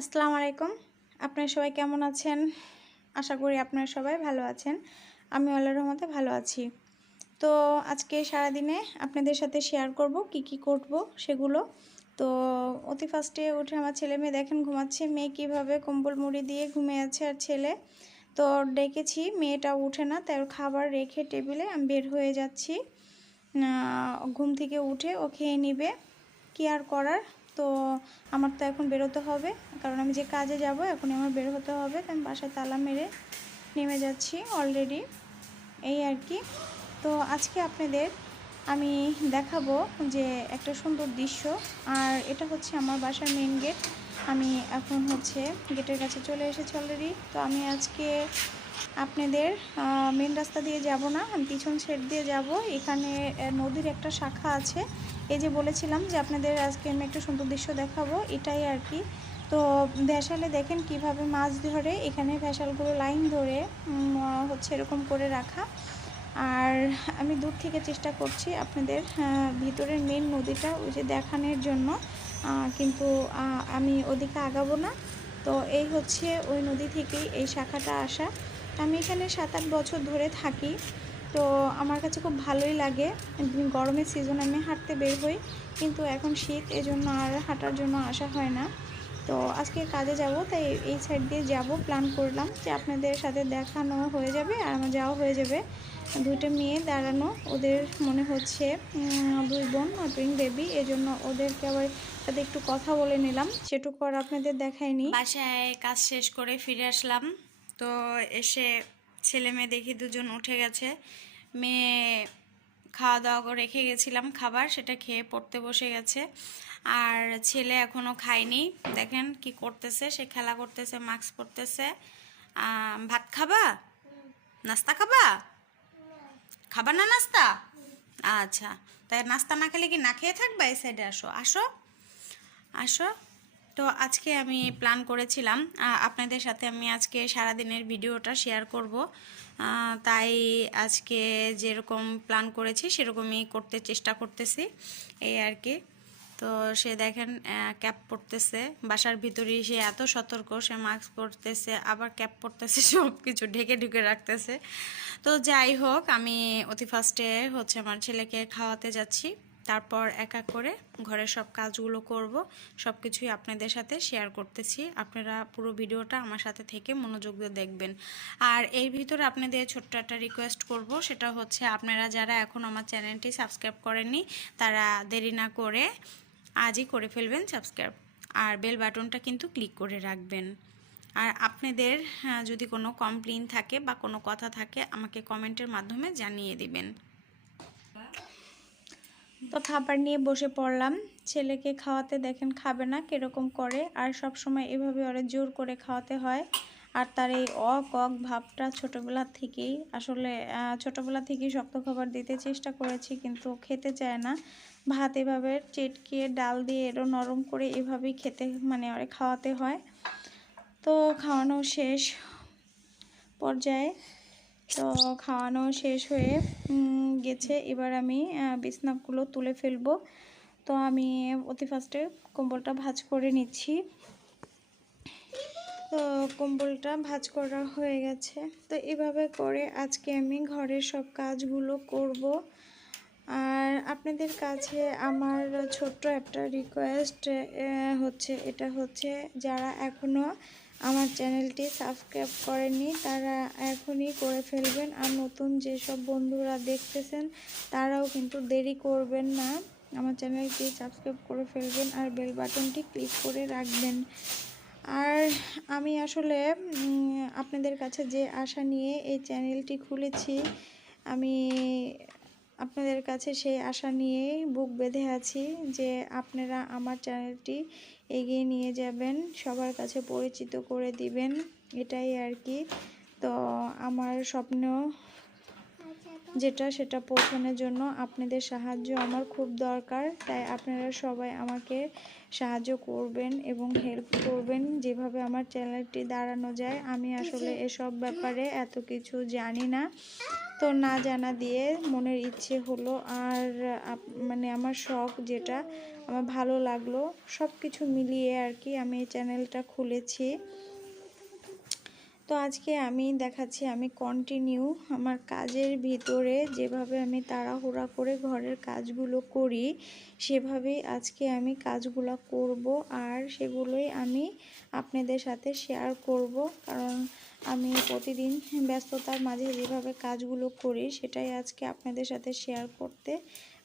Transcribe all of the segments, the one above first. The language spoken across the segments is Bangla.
আসসালামু আলাইকুম। আপনারা সবাই কেমন আছেন? আশা করি আপনারা সবাই ভালো আছেন। আমি আল্লাহর রহমতে ভালো আছি। তো আজকে সারাদিনে আপনাদের সাথে শেয়ার করব, কি কি করব সেগুলো। তো অতি ফার্স্টে উঠে আমার ছেলে মেয়ে দেখেন ঘুমাচ্ছে। মেয়ে কীভাবে কম্বল মুড়ি দিয়ে ঘুমিয়ে আছে আর ছেলে? তো ডেকেছি, মেয়েটা উঠে না, তাই ওর খাবার রেখে টেবিলে আমি বের হয়ে যাচ্ছি। ঘুম থেকে উঠে ও খেয়ে নিবে। কি আর করার? তো আমার তো এখন বেরোতে হবে। কারণ আমি যে কাজে যাব এখন আমার বের হতে হবে। তো আমি বাসায় তালা মেরে নেমে যাচ্ছি অলরেডি এই আর কি। তো আজকে আপনাদের আমি দেখাবো যে একটা সুন্দর দৃশ্য। আর এটা হচ্ছে আমার বাসার মেন গেট আমি এখন হচ্ছে গেটের কাছে চলে এসেছি অলরেডি তো আমি আজকে আপনাদের মেন রাস্তা দিয়ে যাব না, আমি পিছন সাইড দিয়ে যাব। এখানে নদীর একটা শাখা আছে। এই যে বলেছিলাম যে আপনাদের আজকে আমি একটা সুন্দর দৃশ্য দেখাবো, এটাই আর কি। তো ভ্যাসালে দেখেন কীভাবে মাছ ধরে, এখানে ভ্যাসালগুলো লাইন ধরে হচ্ছে এরকম করে রাখা। আর আমি দূর থেকে চেষ্টা করছি আপনাদের ভিতরের মেন নদীটা ওই যে দেখানোর জন্য কিন্তু আমি ওদিকে আগাবো না। তো এই হচ্ছে ওই নদী থেকেই এই শাখাটা আসা। আমি এখানে সাত আট বছর ধরে থাকি। তো আমার কাছে খুব ভালোই লাগে। গরমের সিজন আমি হাঁটতে বের হই, কিন্তু এখন শীত, এজন্য আর হাঁটার জন্য আসা হয় না। তো আজকে কাজে যাব, তাই এই সাইড দিয়ে যাব প্ল্যান করলাম যে আপনাদের সাথে দেখানো হয়ে যাবে আর আমার যাওয়া হয়ে যাবে। দুইটা মেয়ে দাঁড়ানো, ওদের মনে হচ্ছে দুই বোন টুইং বেবি এজন্য ওদেরকে আবার সাথে একটু কথা বলে নিলাম। সেটুকু আর আপনাদের দেখায়নি বাসায় কাজ শেষ করে ফিরে আসলাম। তো এসে ছেলে মেয়ে দেখি দুজন উঠে গেছে। মেয়ে খাওয়া দাওয়া রেখে গেছিলাম খাবার, সেটা খেয়ে পড়তে বসে গেছে। আর ছেলে এখনও খায়নি। দেখেন কি করতেছে, সে খেলা করতেছে, মাস্ক পরতেছে। ভাত খাবা? নাস্তা খাবা? খাবার না নাস্তা? আচ্ছা তাই নাস্তা না খেলে কি না খেয়ে থাকবা? এই সাইডে আসো। আসো। আসো। তো আজকে আমি প্ল্যান করেছিলাম আপনাদের সাথে আমি আজকে সারাদিনের ভিডিওটা শেয়ার করব। তাই আজকে যেরকম প্ল্যান করেছি সেরকমই করতে চেষ্টা করতেছি, এই আর কি। তো সে দেখেন ক্যাপ পরতেছে বাসার ভিতরেই সে এত সতর্ক, সে মাস্ক পরতেছে, আবার ক্যাপ পরতেছে সব কিছু ঢেকে ঢুকে রাখতেছে। তো যাই হোক, আমি অতি ফার্স্টে হচ্ছে আমার ছেলেকে খাওয়াতে যাচ্ছি। তারপর এক করে ঘরের সব কাজগুলো করব সব কিছুই আপনাদের সাথে শেয়ার করতেছি। আপনারা পুরো ভিডিওটা আমার সাথে থেকে মনোযোগ দিয়ে দেখবেন। আর এর ভিতরে আপনাদের ছোট্ট একটা রিকোয়েস্ট করব, সেটা হচ্ছে আপনারা যারা এখন আমার চ্যানেলটি সাবস্ক্রাইব করেননি, তারা দেরি না করে আজই করে ফেলবেন সাবস্ক্রাইব আর বেল বাটনটা কিন্তু ক্লিক করে রাখবেন। আর আপনাদের যদি কোনো কমপ্লেন থাকে বা কোনো কথা থাকে, আমাকে কমেন্টের মাধ্যমে জানিয়ে দিবেন। তো খাবার নিয়ে বসে পড়লাম। ছেলেকে খাওয়াতে দেখেন খাবে না, কীরকম করে। আর সব সময় এভাবে ওরে জোর করে খাওয়াতে হয়। আর তার এই অক অক ভাবটা ছোটোবেলা থেকেই। আসলে ছোটোবেলা থেকেই শক্ত খাবার দিতে চেষ্টা করেছি, কিন্তু খেতে চায় না। ভাত এভাবে চেটকে ডাল দিয়ে এরও নরম করে এভাবেই খেতে মানে ওরে খাওয়াতে হয়। তো খাওয়ানো শেষ পর্যায়ে তো খাওয়ানো শেষ হয়ে গেছে। এবার আমি বিছনাগুলো তুলে ফেলব। তো আমি অতি ফার্স্টে কম্বলটা ভাজ করে নিচ্ছি। তো কম্বলটা ভাজ করা হয়ে গেছে। তো এভাবে করে আজকে আমি ঘরের সব কাজগুলো করব। আর আপনাদের কাছে আমার ছোট্ট একটা রিকোয়েস্ট হচ্ছে, এটা হচ্ছে, যারা এখনও আমার চ্যানেলটি সাবস্ক্রাইব করেনি তারা এখনই করে ফেলবেন। আর নতুন যেসব বন্ধুরা দেখতেছেন, তারাও কিন্তু দেরি করবেন না। আমার চ্যানেলটি সাবস্ক্রাইব করে ফেলবেন আর বেল বাটনটি ক্লিক করে রাখবেন। আর আমি আসলে আপনাদের কাছে যে আশা নিয়ে এই চ্যানেলটি খুলেছি, আমি আপনাদের কাছে সেই আশা নিয়েই বুক বেঁধে আছি যে আপনারা আমার চ্যানেলটি এগিয়ে নিয়ে যাবেন সবার কাছে পরিচিত করে দিবেন এটাই আর কি। তো আমার স্বপ্ন যেটা সেটা পৌঁছানোর জন্য আপনাদের সাহায্য আমার খুব দরকার। তাই আপনারা সবাই আমাকে সাহায্য করবেন এবং হেল্প করবেন যেভাবে আমার চ্যানেলটি দাঁড়ানো যায়। আমি আসলে এসব ব্যাপারে এত কিছু জানি না। তো না জানা দিয়ে মনের ইচ্ছে হলো আর মানে আমার শখ যেটা, আমার ভালো লাগল সব কিছু মিলিয়ে আর কি আমি এই চ্যানেলটা খুলেছি। তো আজকে আমি দেখাচ্ছি, আমি কন্টিনিউ আমার কাজের ভিতরে যেভাবে আমি তাড়াহুড়া করে ঘরের কাজগুলো করি, সেভাবেই আজকে আমি কাজগুলো করব আর সেগুলোই আমি আপনাদের সাথে শেয়ার করব। কারণ আমি প্রতিদিন ব্যস্ততার মাঝে যেভাবে কাজগুলো করি, সেটাই আজকে আপনাদের সাথে শেয়ার করতে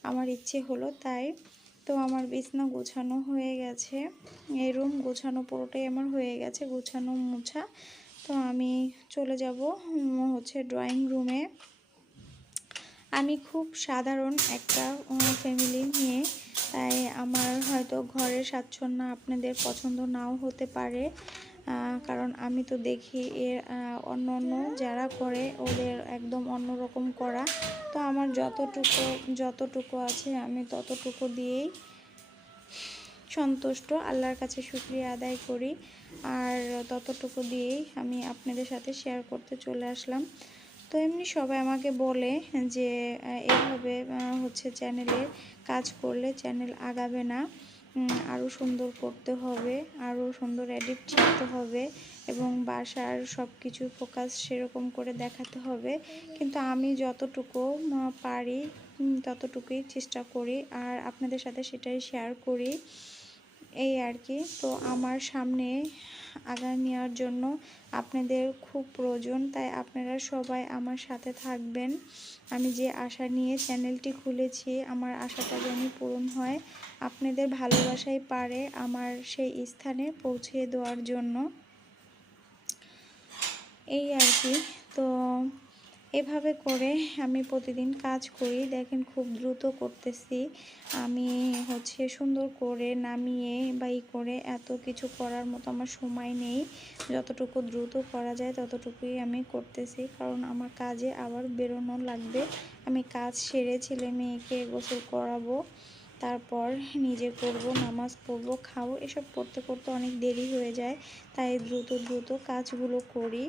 আমার ইচ্ছে হলো। তাই তো আমার বিছনা গোছানো হয়ে গেছে, এই রুম গোছানো পুরোটাই আমার হয়ে গেছে, গোছানো মোছা। তো আমি চলে যাব হচ্ছে ড্রয়িং রুমে আমি খুব সাধারণ একটা ফ্যামিলি নিয়ে, তাই আমার হয়তো ঘরের স্বাচ্ছন্দ্য আপনাদের পছন্দ নাও হতে পারে। কারণ আমি তো দেখি এর অন্য অন্য যারা করে, ওদের একদম অন্য রকম করা। তো আমার যতটুকু যতটুকু আছে আমি ততটুকু দিয়েই সন্তুষ্ট, আল্লাহর কাছে শুক্রিয়া আদায় করি। আর ততটুকু দিয়েই আমি আপনাদের সাথে শেয়ার করতে চলে আসলাম। তো এমনি সবাই আমাকে বলে যে এভাবে হচ্ছে চ্যানেলে কাজ করলে চ্যানেল আগাবে না। আরও সুন্দর করতে হবে আরও সুন্দর এডিট শিখতে হবে এবং বাসার সব কিছু ফোকাস সেরকম করে দেখাতে হবে। কিন্তু আমি যতটুকু পারি ততটুকুই চেষ্টা করি। আর আপনাদের সাথে সেটাই শেয়ার করি। এই আর কি। তো আমার সামনে আগা নেওয়ার জন্য আপনাদের খুব প্রয়োজন, তাই আপনারা সবাই আমার সাথে থাকবেন। আমি যে আশা নিয়ে চ্যানেলটি খুলেছি, আমার আশাটা যেন পূরণ হয়। আপনাদের ভালোবাসাই পারে আমার সেই স্থানে পৌঁছে দেওয়ার জন্য। এই আর কি। তো এভাবে করে আমি প্রতিদিন কাজ করি। দেখেন খুব দ্রুত করতেছি। আমি হচ্ছে সুন্দর করে নামিয়ে বা করে এত কিছু করার মতো আমার সময় নেই। যতটুকু দ্রুত করা যায় ততটুকুই আমি করতেছি। কারণ আমার কাজে আবার বেরোনো লাগবে। আমি কাজ সেরে ছেলে মেয়েকে গোসল করাবো, তারপর নিজে করব, নামাজ পড়ব, খাব, এসব করতে করতে অনেক দেরি হয়ে যায়। তাই দ্রুত দ্রুত কাজগুলো করি।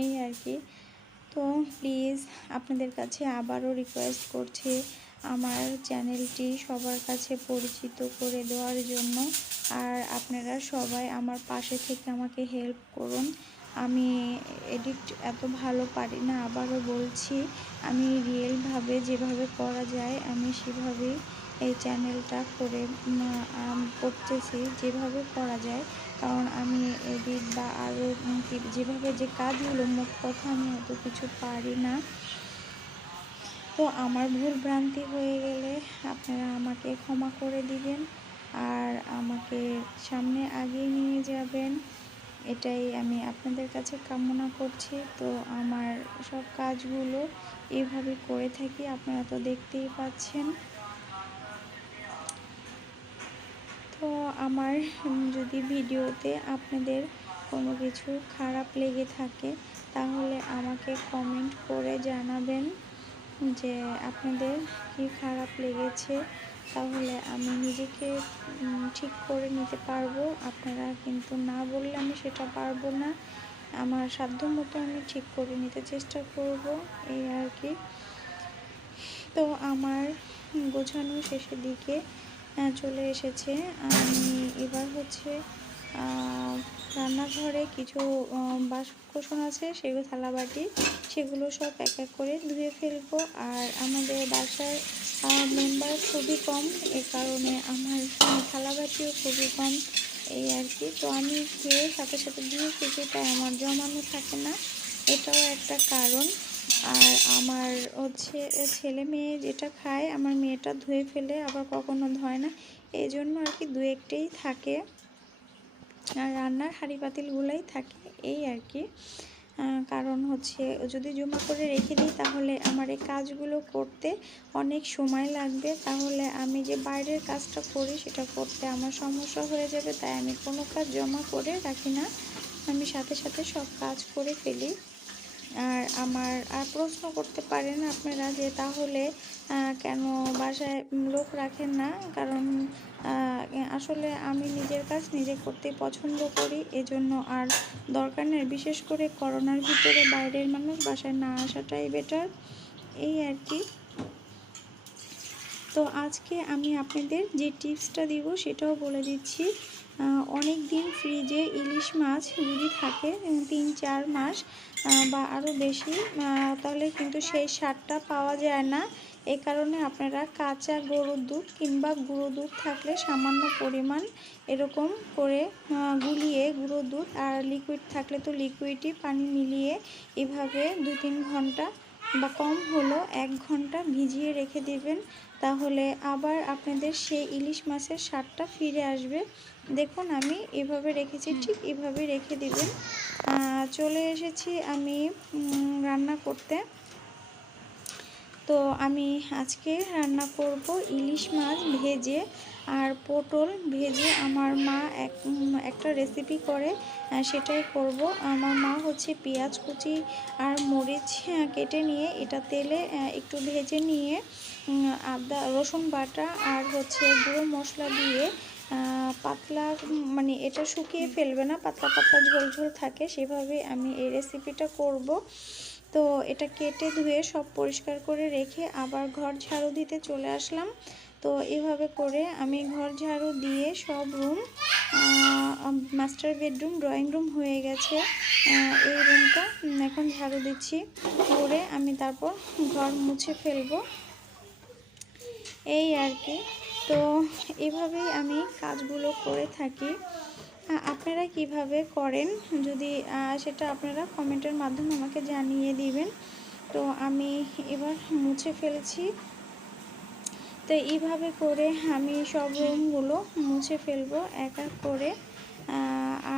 এই আর কি। তো প্লিজ আপনাদের কাছে আবারও রিকোয়েস্ট করছি আমার চ্যানেলটি সবার কাছে পরিচিত করে দেওয়ার জন্য। আর আপনারা সবাই আমার পাশে থেকে আমাকে হেল্প করুন। আমি এডিট এত ভালো পারি না, আবারও বলছি, আমি রিয়েলভাবে যেভাবে করা যায়, আমি সেভাবেই এই চ্যানেলটা করে করতেছি, যেভাবে করা যায়। কারণ আমি এডিট বা আরও যেভাবে যে কাজগুলো মুখ কথা আমি এত কিছু পারি না। তো আমার ভুল ভ্রান্তি হয়ে গেলে আপনারা আমাকে ক্ষমা করে দিবেন আর আমাকে সামনে আগিয়ে নিয়ে যাবেন। এটাই আমি আপনাদের কাছে কামনা করছি। তো আমার সব কাজগুলো এভাবে করে থাকি, আপনারা তো দেখতেই পাচ্ছেন। তো আমার যদি ভিডিওতে আপনাদের কোনো কিছু খারাপ লেগে থাকে, তাহলে আমাকে কমেন্ট করে জানাবেন যে আপনাদের কি খারাপ লেগেছে। তাহলে আমি নিজেকে ঠিক করে নিতে পারব। আপনারা কিন্তু না বললে আমি সেটা পারব না। আমার সাধ্য মতো আমি ঠিক করে নিতে চেষ্টা করব, এই আর কি। তো আমার গোছানো শেষের দিকে চলে এসেছে। আমি এবার হচ্ছে রান্নাঘরে কিছু বাসন আছে, সেগুলো, থালাবাটি, সেগুলো সব এক এক করে ধুয়ে ফেলব। আর আমাদের বাসার মেম্বার খুবই কম, এ কারণে আমার থালাবাটিও খুবই কম, এই আর কি। তো আমি খেয়ে সাথে সাথে ধুয়ে ফেলছি তাই আমার জমানো থাকে না, এটাও একটা কারণ। আর আমার হচ্ছে ছেলে মেয়ে যেটা খায়, আমার মেয়েটা ধুয়ে ফেলে, আবার কখনো ধয় না। এই জন্য আর কি দু একটাই থাকে। আর রান্নার হাঁড়ি পাতিলগুলোই থাকে, এই আর কি। কারণ হচ্ছে যদি জমা করে রেখে দিই, তাহলে আমার এই কাজগুলো করতে অনেক সময় লাগবে। তাহলে আমি যে বাইরের কাজটা করি, সেটা করতে আমার সমস্যা হয়ে যাবে, তাই আমি কোনো কাজ জমা করে রাখি না। আমি সাথে সাথে সব কাজ করে ফেলি। আর আমার আর প্রশ্ন করতে পারেন আপনারা যে তাহলে কেন বাসায় লোক রাখেন না? কারণ আসলে আমি নিজের কাজ নিজে করতে পছন্দ করি, এজন্য আর দরকার নেই। বিশেষ করে করোনার ভিতরে বাইরের মানুষ বাসায় না আসাটাই বেটার এই আর কি। তো আজকে আমি আপনাদের যে টিপসটা দিব সেটাও বলে দিচ্ছি। অনেক দিন ফ্রিজে ইলিশ মাছ যদি থাকে, তিন চার মাস বা আরও বেশি তাহলে কিন্তু সেই সারটা পাওয়া যায় না। এই কারণে আপনারা কাঁচা গরুর দুধ কিংবা গুঁড়ো দুধ থাকলে সামান্য পরিমাণ এরকম করে গুলিয়ে গুঁড়ো দুধ আর লিকুইড থাকলে তো লিকুইডই পানি মিলিয়ে এভাবে দু তিন ঘণ্টা বা কম হলো এক ঘণ্টা ভিজিয়ে রেখে দেবেন। তাহলে আবার আপনাদের সেই ইলিশ মাছের স্বাদটা ফিরে আসবে। দেখুন আমি এভাবে রেখেছি ঠিক এভাবে রেখে দিবেন। চলে এসেছি আমি রান্না করতে। তো আমি আজকে রান্না করব ইলিশ মাছ ভেজে আর পটল ভেজে। আমার মা এক একটা রেসিপি করে সেটাই করব। আমার মা হচ্ছে পেঁয়াজ কুচি আর মরিচ কেটে নিয়ে এটা তেলে একটু ভেজে নিয়ে আদা রসুন বাটা আর হচ্ছে গুঁড়ো মশলা দিয়ে পাতলা মানে এটা শুকিয়ে ফেলবে না, পাতলা পাতলা ঝোল ঝোল থাকে, সেভাবে আমি এই রেসিপিটা করব। তো এটা কেটে ধুয়ে সব পরিষ্কার করে রেখে আবার ঘর ঝাড়ু দিতে চলে আসলাম। তো এভাবে করে আমি ঘর ঝাড়ু দিয়ে সব room master bedroom drawing room হয়ে গেছে। এই রুমটা এখন ঝাড়ু দিচ্ছি, করে আমি তারপর ঘর মুছে ফেলব। এই আর কি। তো এভাবেই আমি কাজগুলো করে থাকি। আপনারা কীভাবে করেন? যদি সেটা আপনারা কমেন্টের মাধ্যমে আমাকে জানিয়ে দিবেন। তো আমি এবার মুছে ফেলেছি। তো এইভাবে করে আমি সব রুমগুলো মুছে ফেলব এক এক করে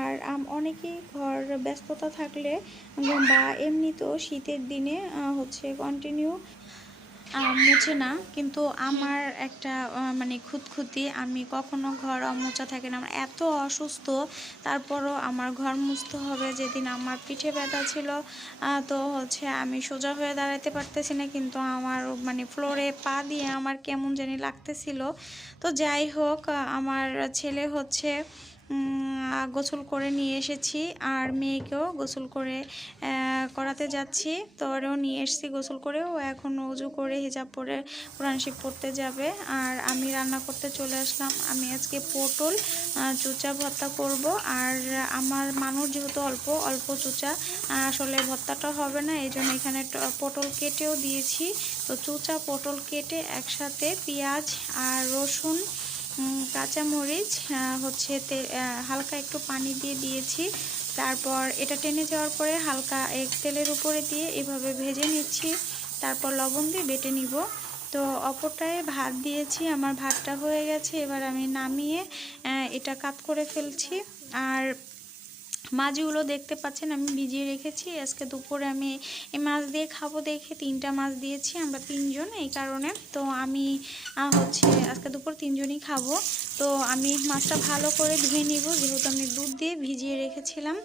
আর অনেকেই ঘর ব্যস্ততা থাকলে বা এমনিতেও শীতের দিনে হচ্ছে কন্টিনিউ মুছে না কিন্তু আমার একটা মানে খুঁতখুঁতি আমি কখনো ঘর মোছা থাকে না। আমার এত অসুস্থ তারপরও আমার ঘর মুছতে হবে। যেদিন আমার পিঠে ব্যথা ছিল তো হচ্ছে আমি সোজা হয়ে দাঁড়াতে পারতেছি না কিন্তু আমার মানে ফ্লোরে পা দিয়ে আমার কেমন জানি লাগতেছিল। তো যাই হোক আমার ছেলে হচ্ছে গোসল করে নিয়ে এসেছি আর মেয়েকেও গোসল করে করাতে যাচ্ছি। তো ওরেও নিয়ে এসেছি গোসল করে ও এখন উজু করে হিজাব পরে কোরআন শিব পড়তে যাবে। আর আমি রান্না করতে চলে আসলাম। আমি আজকে পটল চুচা ভর্তা করব। আর আমার মানুষ যেহেতু অল্প অল্প চুচা আসলে ভর্তাটা হবে না। এই জন্য এখানে পটল কেটেও দিয়েছি। তো চুচা, পটল কেটে একসাথে পেঁয়াজ আর রসুন কাঁচামরিচ মরিচ হচ্ছে হালকা একটু পানি দিয়ে দিয়েছি। তারপর এটা টেনে যাওয়ার পরে হালকা এক তেলের উপরে দিয়ে এভাবে ভেজে নিচ্ছি। তারপর লবণ দিয়ে বেটে নিব। তো অপরটায় ভাত দিয়েছি, আমার ভাতটা হয়ে গেছে। এবার আমি নামিয়ে এটা কাত করে ফেলছি। আর মাছগুলো দেখতে পাচ্ছেন, আমি ভিজিয়ে রেখেছি। আজকে দুপুরে আমি এই মাছ দিয়ে খাব দেখে তিনটা মাছ দিয়েছি, আমরা তিনজন এই কারণে। তো আমি হচ্ছে আজকে দুপুর তিনজনই খাব। তো আমি মাছটা ভালো করে ধুয়ে নিব, যেহেতু আমি দুধ দিয়ে ভিজিয়ে রেখেছিলাম।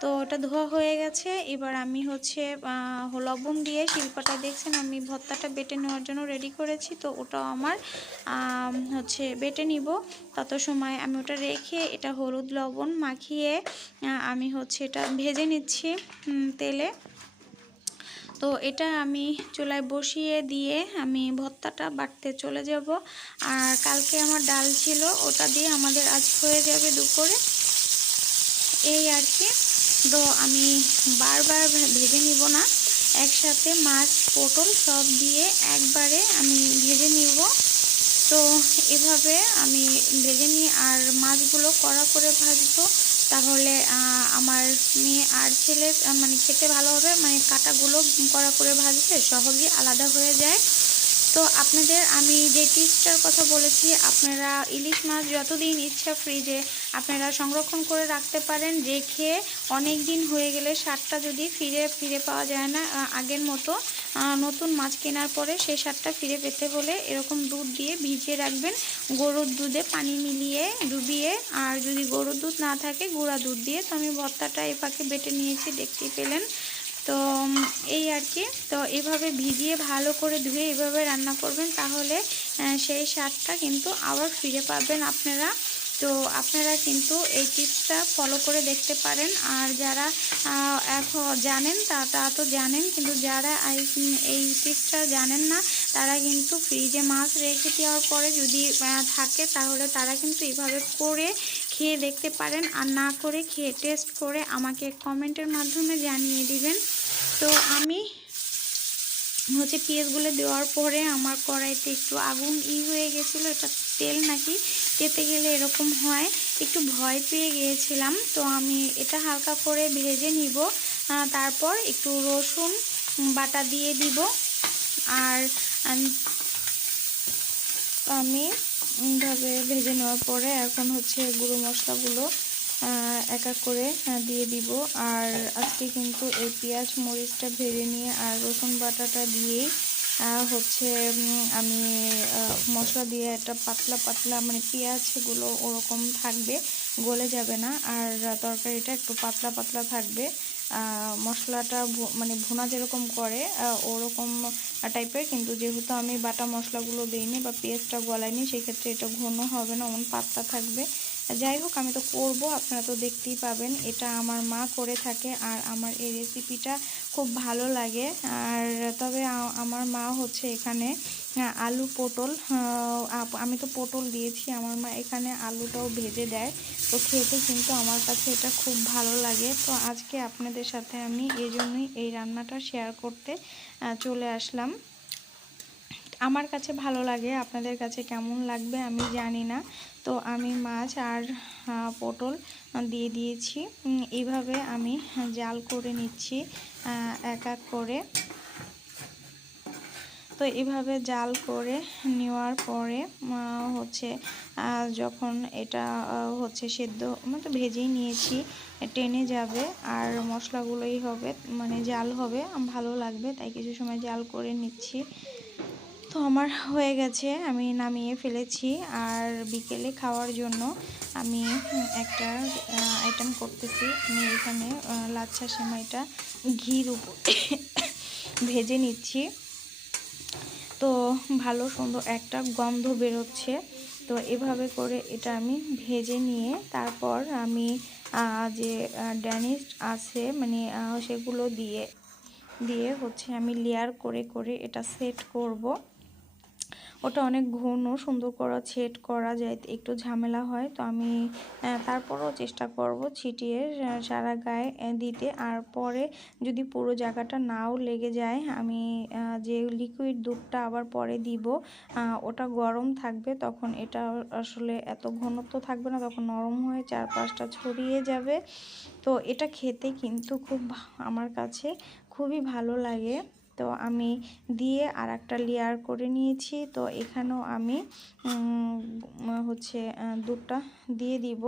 তো ওটা ধোয়া হয়ে গেছে, এবার আমি হচ্ছে লবণ দিয়ে শিল্পাটা দেখছেন, আমি ভর্তাটা বেটে নেওয়ার জন্য রেডি করেছি। তো ওটাও আমার হচ্ছে বেটে নিব। তত সময় আমি ওটা রেখে এটা হলুদ লবণ মাখিয়ে আমি হচ্ছে এটা ভেজে নিচ্ছি তেলে। তো এটা আমি চুলায় বসিয়ে দিয়ে আমি ভর্তাটা বাটতে চলে যাব। আর কালকে আমার ডাল ছিল, ওটা দিয়ে আমাদের আজ হয়ে যাবে দুপুরে। এই আর কি। তো আমি বারবার ভেজে নিব না। একসাথে মাছ, পটল সব দিয়ে একবারে আমি ভেজে নিব। তো এভাবে আমি ভেজে নিই আর মাছগুলো কড়া করে ভাজবো। তাহলে আমার মেয়ে আর ছেলে মানে খেতে ভালো হবে মানে কাটাগুলো কড়া করে ভাজলে সহজে আলাদা হয়ে যায়। তো আপনাদের আমি যে টিপসটার কথা বলেছি, আপনারা ইলিশ মাছ যতদিন ইচ্ছা ফ্রিজে আপনারা সংরক্ষণ করে রাখতে পারেন, রেখে অনেক দিন হয়ে গেলে স্বাদটা যদি ফিরে ফিরে পাওয়া যায় না আগের মতো নতুন মাছ কেনার পরে সেই স্বাদটা ফিরে পেতে হলে এরকম দুধ দিয়ে ভিজিয়ে রাখবেন। গরুর দুধে পানি মিলিয়ে ডুবিয়ে, আর যদি গরুর দুধ না থাকে, গুঁড়া দুধ দিয়ে। তো আমি ভর্তাটা এ পাকে বেটে নিয়েছি, দেখতেই পেলেন। তো এই আর কি। তো এভাবে ভিজিয়ে ভালো করে ধুয়ে এভাবে রান্না করবেন তাহলে সেই স্বাদটা কিন্তু আবার ফিরে পাবেন আপনারা। তো আপনারা কিন্তু এই টিপসটা ফলো করে দেখতে পারেন। আর যারা এখন জানেন তা তা তো জানেন, কিন্তু যারা এই- এই টিপসটা জানেন না, তারা কিন্তু ফ্রিজে মাছ রেখে দেওয়ার পরে যদি থাকে, তাহলে তারা কিন্তু এভাবে করে খেয়ে দেখতে পারেন। আর না করে খেয়ে, টেস্ট করে আমাকে কমেন্টের মাধ্যমে জানিয়ে দিবেন। তো আমি হচ্ছে পেঁয়াজগুলো দেওয়ার পরে আমার কড়াইতে একটু আগুন ই হয়ে গেছিল, এটা তেল নাকি? তেতে গেলে এরকম হয়, একটু ভয় পেয়ে গিয়েছিলাম। তো আমি এটা হালকা করে ভেজে নিব তারপর একটু রসুন বাটা দিয়ে দিব। আর আমি ভেজে নেওয়ার পরে এখন হচ্ছে গুঁড়ো মশলাগুলো এক এক করে দিয়ে দিব। আর আজকে কিন্তু এই পেঁয়াজ মরিচটা ভেজে নিয়ে আর রসুন বাটাটা দিয়েই হচ্ছে আমি মশলা দিয়ে একটা পাতলা পাতলা মানে পেঁয়াজগুলো ওরকম থাকবে, গলে যাবে না। আর তরকারিটা একটু পাতলা পাতলা থাকবে। মশলাটা মানে ভুনা যেরকম করে ওরকম টাইপের। কিন্তু যেহেতু আমি বাটা মশলাগুলো দিইনি বা পেঁয়াজটা গলাইনি সেক্ষেত্রে এটা ঘন হবে না, অমন পাতলা থাকবে। যাই হোক, আমি তো করব, আপনারা তো দেখতেই পাবেন। এটা আমার মা করে থাকে আর আমার এই রেসিপিটা খুব ভালো লাগে। আর তবে আমার মা হচ্ছে এখানে আলু পটল আমি তো পটল দিয়েছি, আমার মা এখানে আলুটাও ভেজে দেয়। তো খেতে কিন্তু আমার কাছে এটা খুব ভালো লাগে। তো আজকে আপনাদের সাথে আমি এই জন্যই এই রান্নাটা শেয়ার করতে চলে আসলাম। আমার কাছে ভালো লাগে, আপনাদের কাছে কেমন লাগবে আমি জানি না। তো আমি মাছ আর পটল দিয়ে দিয়েছি। এইভাবে আমি জাল করে নিচ্ছি এক এক করে। তো এভাবে জাল করে নেওয়ার পরে হচ্ছে যখন এটা হচ্ছে সেদ্ধ মানে তো ভেজেই নিয়েছি, টেনে যাবে আর মশলাগুলোই হবে মানে জাল হবে, ভালো লাগবে, তাই কিছু সময় জাল করে নিচ্ছি। তো আমার হয়ে গেছে, আমি নামিয়ে ফেলেছি। আর বিকেলে খাওয়ার জন্য আমি একটা আইটেম করতেছি। আমি এখানে লাচ্ছা সেমাইটা ঘির উপর ভেজে নিচ্ছি। তো ভালো সুন্দর একটা গন্ধ বেরোচ্ছে। তো এভাবে করে এটা আমি ভেজে নিয়ে তারপর আমি যে ড্যানিশ আছে মানে সেগুলো দিয়ে দিয়ে হচ্ছে আমি লেয়ার করে করে এটা সেট করব। ওটা অনেক ঘন সুন্দর করা ছেট করা যায় একটু ঝামেলা হয়, তো আমি তারপরও চেষ্টা করব ছিটিয়ে সারা গায়ে দিতে। আর পরে যদি পুরো জায়গাটা নাও লেগে যায়, আমি যে লিকুইড দুধটা আবার পরে দিব ওটা গরম থাকবে, তখন এটা আসলে এত ঘনত্ব থাকবে না, তখন নরম হয়ে চারপাশটা ছড়িয়ে যাবে। তো এটা খেতে কিন্তু খুব আমার কাছে খুবই ভালো লাগে। তো আমি দিয়ে আর একটা লেয়ার করে নিয়েছি। তো এখানেও আমি হচ্ছে দুধটা দিয়ে দিব।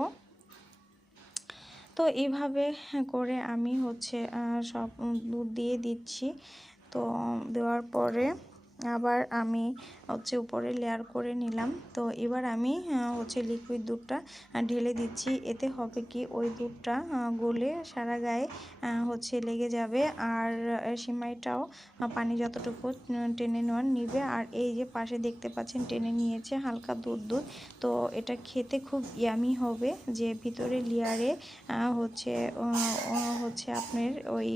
তো এইভাবে করে আমি হচ্ছে সব দুধ দিয়ে দিচ্ছি। তো দেওয়ার পরে আবার আমি হচ্ছে উপরে লেয়ার করে নিলাম। তো এবার আমি হচ্ছে লিকুইড দুধটা ঢেলে দিচ্ছি। এতে হবে কি ওই দুধটা গলে সারা গায়ে হচ্ছে লেগে যাবে। আর সিমাইটাও পানি যতটুকু টেনে নেওয়ার নিবে। আর এই যে পাশে দেখতে পাচ্ছেন, টেনে নিয়েছে হালকা দুধ দুধ। তো এটা খেতে খুব ইয়ামি হবে। যে ভিতরে লেয়ারে হচ্ছে হচ্ছে আপনার ওই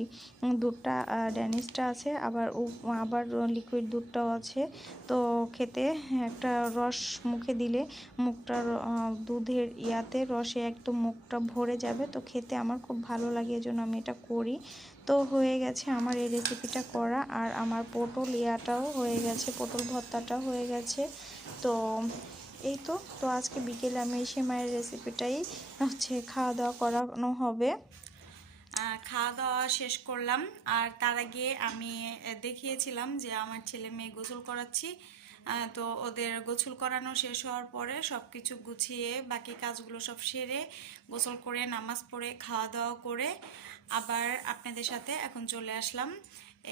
দুধটা ড্যানিশটা আছে। আবার আবার লিকুইড দুধটাও আছে। তো খেতে একটা রস মুখে দিলে মুখটা দুধের ইয়াতে রসে একদম মুখটা ভরে যাবে। তো খেতে আমার খুব ভালো লাগে এজন্য আমি এটা করি। তো হয়ে গেছে আমার এই রেসিপিটা করা আর আমার পটল ইয়াটাও হয়ে গেছে, পটল ভর্তাটাও হয়ে গেছে। তো এই তো তো আজকে বিকেলে আমি এই সেমাইয়ের রেসিপিটাই হচ্ছে খাওয়া দাওয়া করানো হবে। খাওয়া দাওয়া শেষ করলাম। আর তার আগে আমি দেখিয়েছিলাম যে আমার ছেলে মেয়ে গোসল করাচ্ছি। তো ওদের গোসল করানো শেষ হওয়ার পরে সব কিছু গুছিয়ে বাকি কাজগুলো সব সেরে গোসল করে, নামাজ পড়ে খাওয়া দাওয়া করে আবার আপনাদের সাথে এখন চলে আসলাম।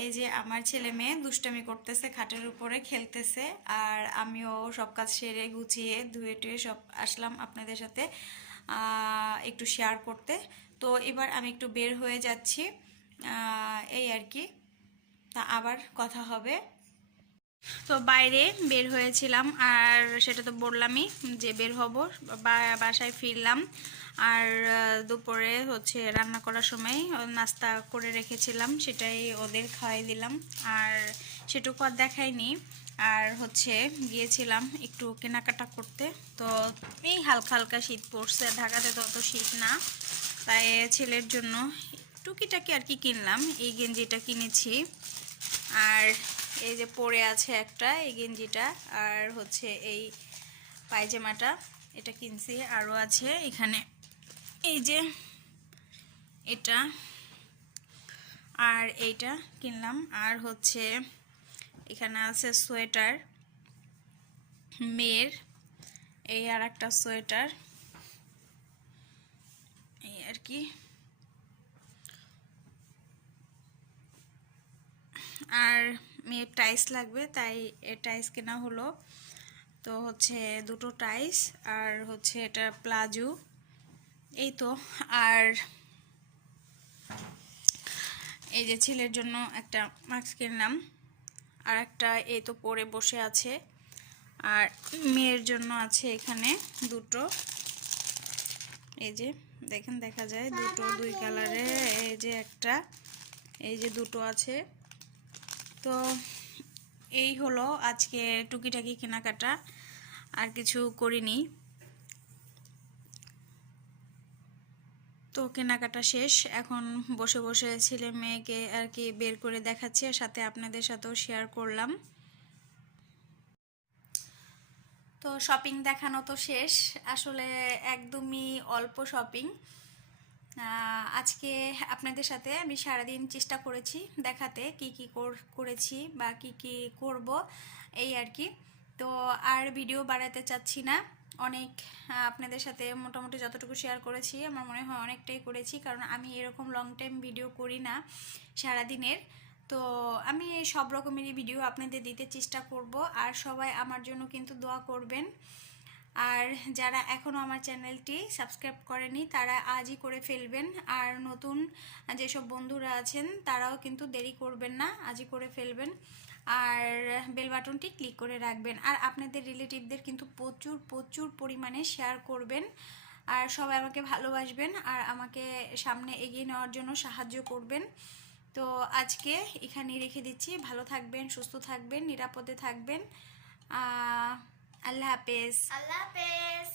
এই যে আমার ছেলে মেয়ে দুষ্টামি করতেছে, খাটের উপরে খেলতেছে আর আমিও সব কাজ সেরে গুছিয়ে ধুয়ে টুয়ে সব আসলাম আপনাদের সাথে একটু শেয়ার করতে। তো এবার আমি একটু বের হয়ে যাচ্ছি। এই আর কি। তা আবার কথা হবে। তো বাইরে বের হয়েছিলাম আর সেটা তো বললামই যে বের হব বাসায় ফিরলাম। আর দুপুরে হচ্ছে রান্না করার সময় নাস্তা করে রেখেছিলাম, সেটাই ওদের খাওয়াই দিলাম। আর সেটুকু আর দেখাইনি। আর হচ্ছে গিয়েছিলাম একটু কেনাকাটা করতে। তো এই হালকা হালকা শীত পড়ছে, ঢাকাতে তো অত শীত না। তাই ছেলের জন্য টুকিটাকি আর কি কিনলাম। এই গেঞ্জিটা কিনেছি। আর এই যে পরে আছে একটা এই গেঞ্জিটা। আর হচ্ছে এই পায়জামাটা, এটা কিনছি। আরও আছে এখানে। এই যে এটা। আর এইটা কিনলাম। আর হচ্ছে এখানে আছে সোয়েটার। মেয়ের। এই আর একটা সোয়েটার। কি আর মেয়ের টাইস লাগবে, তাই এ টাইস কেনা হলো। তো হচ্ছে দুটো টাইস আর হচ্ছে এটা প্লাজো। এই তো, আর এই যে ছেলের জন্য একটা মাস্ক কিনলাম। আর একটা এই তো পরে বসে আছে। আর মেয়ের জন্য আছে এখানে দুটো। এই যে। দেখেন, দেখা যায় দুটো, দুই কালারে এই যে একটা, এই যে দুটো আছে। তো এই হলো আজকে টুকিটাকি কেনাকাটা, আর কিছু করিনি। তো কেনাকাটা শেষ, এখন বসে বসে ছেলে মেয়েকে আর কি বের করে দেখাচ্ছি, আর সাথে আপনাদের সাথেও শেয়ার করলাম। তো শপিং দেখানো তো শেষ। আসলে একদমই অল্প শপিং আজকে আপনাদের সাথে আমি সারাদিন চেষ্টা করেছি দেখাতে কি কি করেছি বা কি কি করব, এই আর কি। তো আর ভিডিও বাড়াতে চাচ্ছি না। অনেক আপনাদের সাথে মোটামুটি যতটুকু শেয়ার করেছি, আমার মনে হয় অনেকটাই করেছি। কারণ আমি এরকম লং টাইম ভিডিও করি না সারাদিনের। তো আমি সব রকমেরই ভিডিও আপনাদের দিতে চেষ্টা করব। আর সবাই আমার জন্য কিন্তু দোয়া করবেন। আর যারা এখনও আমার চ্যানেলটি সাবস্ক্রাইব করেনি, তারা আজই করে ফেলবেন। আর নতুন যেসব বন্ধুরা আছেন, তারাও কিন্তু দেরি করবেন না, আজই করে ফেলবেন। আর বেল বাটনটি ক্লিক করে রাখবেন। আর আপনাদের রিলেটিভদের কিন্তু প্রচুর প্রচুর পরিমাণে শেয়ার করবেন। আর সবাই আমাকে ভালোবাসবেন। আর আমাকে সামনে এগিয়ে নেওয়ার জন্য সাহায্য করবেন। তো আজকে এখানে রেখে দিচ্ছি। ভালো থাকবেন সুস্থ থাকবেন নিরাপদে থাকবেন। আল্লাহ হাফেজ। আল্লাহ হাফেজ।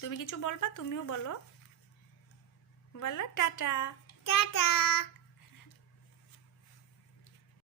তুমি কিছু বলবা? তুমিও বলো। বলো টাটা। টাটা।